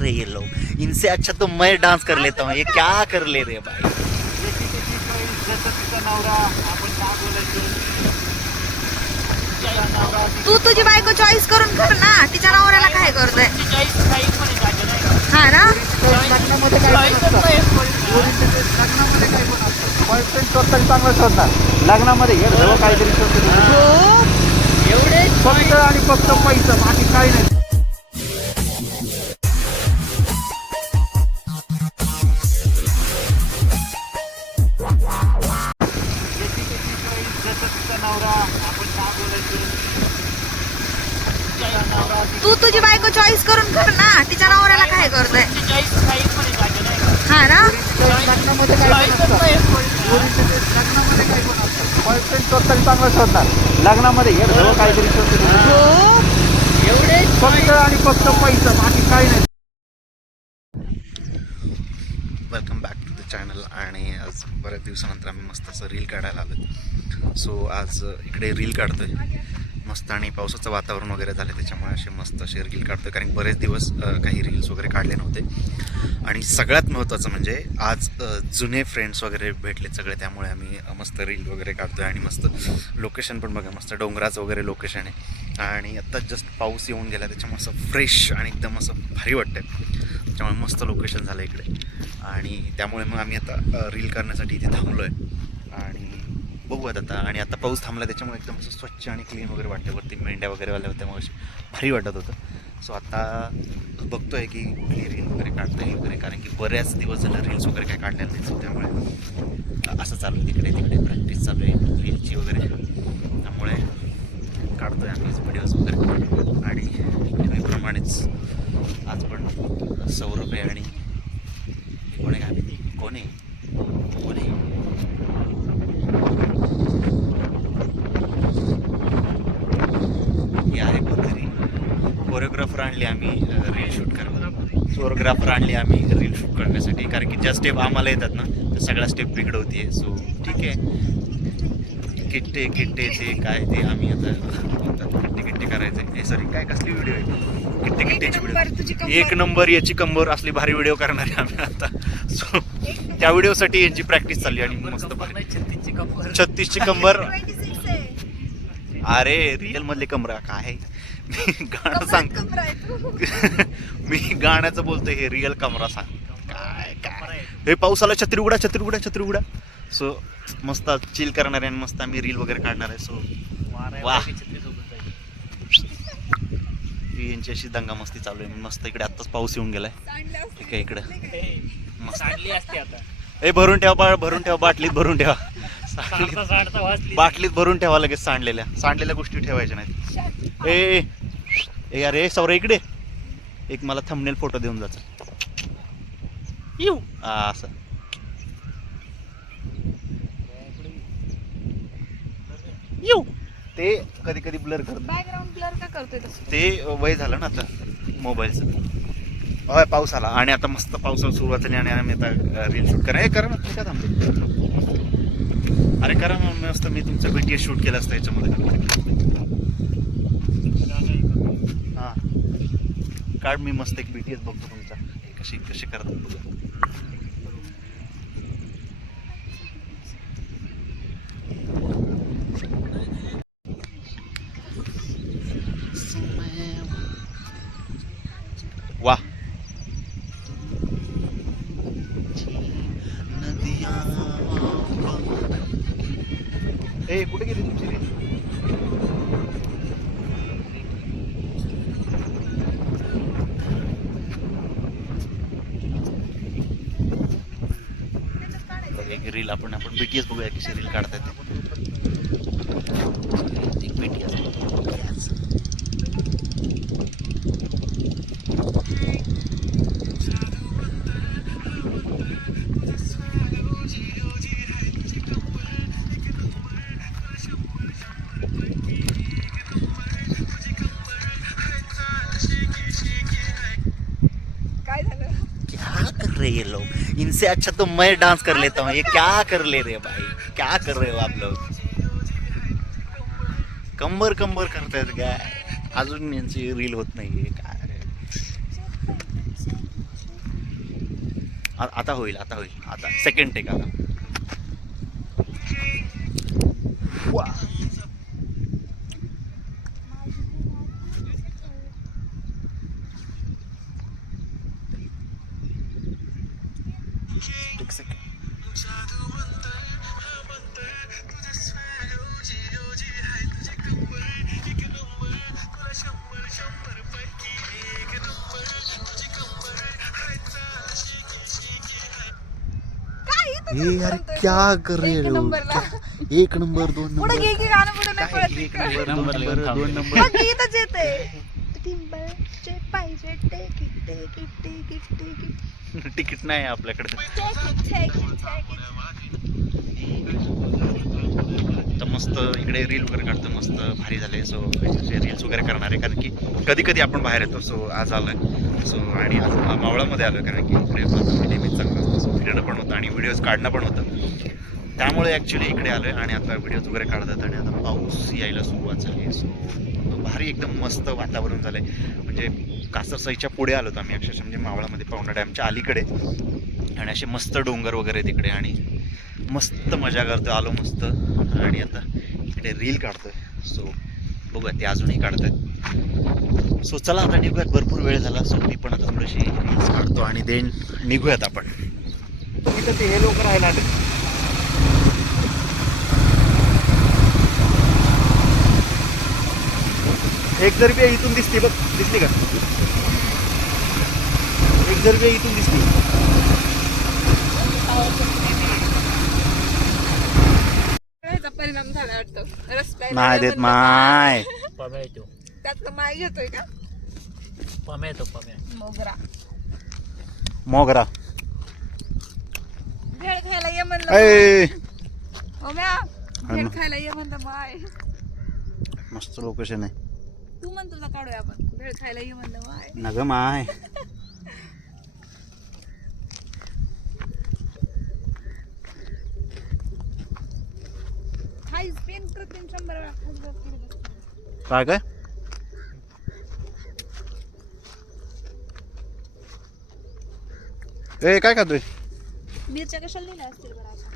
रहे ये लोग इनसे अच्छा तो मैं डांस कर लेता हूँ. ये क्या कर ले रहे भाई? तू तुझी बायको चॉईस करून कर ना. तिच्या नवऱ्याला काय करतोय? हा ना? लग्नामध्ये काय पण असतं. लग्नामध्ये चांगलं शोधणार लग्नामध्ये हे काहीतरी शोधतात. हो. फक्त आणि फक्त पैसा बाकी काही नाही. तू तुझी बायको चॉईस करून कर ना. तिच्या नवऱ्याला काय करतोय? हा ना लग्नामध्ये चांगलं शोधणार लग्नामध्ये हे काहीतरी. हो. फक्त आणि फक्त पैसा बाकी काही नाही. Welcome back to the channel आणि आज बऱ्याच दिवसानंतर आम्ही मस्त असं रील काढायला आलो सो आज इकडे रील काढतोय. मस्त आणि पावसाचं वातावरण वगैरे झालं त्याच्यामुळे असे मस्त असे रील काढतोय. कारण बरेच दिवस काही रील्स वगैरे काढले नव्हते. आणि सगळ्यात महत्त्वाचं म्हणजे आज जुने फ्रेंड्स वगैरे भेटले सगळे त्यामुळे आम्ही मस्त रील वगैरे काढतोय आणि मस्त लोकेशन पण बघा मस्त डोंगराचं वगैरे लोकेशन आहे. आणि आत्ता जस्ट पाऊस येऊन गेला त्याच्यामुळे असं फ्रेश आणि एकदम असं भारी वाटतंय. त्यामुळे मस्त लोकेशन झालं इकडे. आणि त्यामुळे मग आम्ही आता रील करण्यासाठी इथे थांबलो आहे बघूयात आता आणि आता पाऊस थांबला त्याच्यामुळे एकदम असं स्वच्छ आणि क्लीन वगैरे वाटतं वरती मेंढ्या वगैरे आल्या होत्या मग भारी वाटत होतं. सो आता बघतोय की रील वगैरे काढता येईल वगैरे कारण की बऱ्याच दिवस झालं रील्स वगैरे काय काढल्या नाही त्यामुळे असं चालू आहे तिकडे तिकडे प्रॅक्टिस चालू आहे रीलची वगैरे. त्यामुळे काढतोय आम्ही व्हिडिओज वगैरे. आणि नेहमीप्रमाणेच आज पण सौरभ आहे आणि कोण आहे काय कोण आहे कोण आहे हे आहे कोणतरी कोरिओग्राफर आणली आम्ही रील शूट करायला कोरिओग्राफर आणली आम्ही रील शूट करण्यासाठी. कारण की ज्या स्टेप आम्हाला येतात ना त्या सगळ्या स्टेप बिघड होतीये सो ठीक आहे. किट्टे किट्टे ते काय ते आम्ही आता किट्टे किट्टे करायचे. हे सॉरी काय कसली व्हिडिओ आहे? किट्टे किट्टेची व्हिडिओ एक नंबर याची कंबर असली भारी व्हिडिओ करणार आहे आम्ही आता. सो त्या व्हिडिओसाठी यांची प्रॅक्टिस चालली आणि मस्त भारी. छत्तीसची कंबर. अरे रिअल मधले कमरा काय मी गाणं सांगतो मी गाण्याचं बोलतोय हे रिअल कमरा सांग. काय काय? हे पाऊस आला छत्री उघडा छत्री उघडा छत्री उघडा सो मस्त चिल करणार आहे आणि मस्त आम्ही रील वगैरे काढणार आहे. सो वा ही यांची अशी दंगामस्ती चालू आहे. मस्त इकडे आत्ताच पाऊस येऊन गेलाय. ठीक आहे इकडे. मस्त. ए भरून ठेवा बा भरून ठेवा बाटलीत भरून ठेवा. बाटलीत भरून ठेवा लगेच सांडलेल्या. सांडलेल्या गोष्टी ठेवायच्या नाहीत. ए ए, अरे सौरा इकडे. एक मला थंबनेल फोटो देऊन जायचा येऊ. असं. येऊ. ते कधी कधी ब्लर करत बॅकग्राऊंड ब्लर का करतोय तसं? ते वय झालं ना आता मोबाईलचं होय पाऊस आला. आणि आता मस्त पावसाला सुरुवात झाली आणि आम्ही आता रील शूट करा. हे करा ना तुम्ही काय थांबले अरे करा ना मस्त मी तुमचं बी टी एस शूट केलं असतं याच्यामध्ये हां काढ मी मस्त एक बी बघतो तुमचा. कशी कशी करतात बघू. वा. रील आपण आपण बीटीएस बघूया कशी रील काढतात ते रहे ये लोग। इनसे अच्छा तो मैं डांस कर लेता हूँ। ये क्या कर ले रहे भाई? क्या कर रहे हो आप लोग? कंबर कंबर करतायत काय? अजून यांची रील होत नाहीये काय आता होईल आता होईल आता. सेकंड टेक आता. वा. हे यार? क्या कर रहे एक हो नंबरला. एक नंबर दोन पुढे नंबर घे की गाणं पुढे नाही काय कळत एक इतकं. नंबर दोन नंबर लिहून नंबर. दोन नंबर बघ इथंच येते टिंबलचे पाहिजे टेकी टेकी टेकी टेकी तिकीट नाही आहे आपल्याकडे टेकी टेकी टेकी तर मस्त इकडे रील वगैरे काढतो मस्त भारी झाले. सो रील्स वगैरे करणार. आहे कारण की कधी कधी आपण बाहेर येतो सो आज आलोय. सो आणि आज मावळामध्ये आलोय कारण की इकडे नेहमीच चांगलं असतं. सो फिरणं पण होतं आणि व्हिडिओज काढणं पण होतं. त्यामुळे ॲक्च्युली इकडे आलोय आणि आता व्हिडिओज वगैरे काढतात आणि आता पाऊस यायला सुरुवात झाली आहे. सो भारी एकदम मस्त वातावरण झालं आहे म्हणजे कासरसाईच्या पुढे आलो आम्ही अक्षरशः. म्हणजे मावळामध्ये पावणा डॅमच्या अलीकडे. आणि असे मस्त डोंगर वगैरे तिकडे आणि मस्त मजा करतो. आलो मस्त. आणि आता इकडे रील काढतोय. सो बघूया ते अजूनही काढत आहेत सो चला आता निघूयात. भरपूर वेळ झाला. सो मी पण आता थोडीशी रील्स काढतो आणि देन निघूयात आपण. तिथं ते हे लोक राहायला आले एक जर बी इथून दिसते बघ. दिसली का? एक जर बी इथून दिसते याचा परिणाम झाला वाटतं. रस्त्याला नाही देत माय. पम्या येतो. त्यातलं माय घेतोय का? पम्या येतो पम्या. मोगरा. मोगरा. भेळ खायला ये म्हणलं ए ओम्या भेळ. खायला ये म्हणलं माय. मस्त लोकेशन आहे. तू म्हण तुला काढूया आपण. भेळ खायला ये म्हणलं माय. नग माय. काय काय? ए काय खातोय? मिरच्या कशाला लिहिल्या असतील बरं?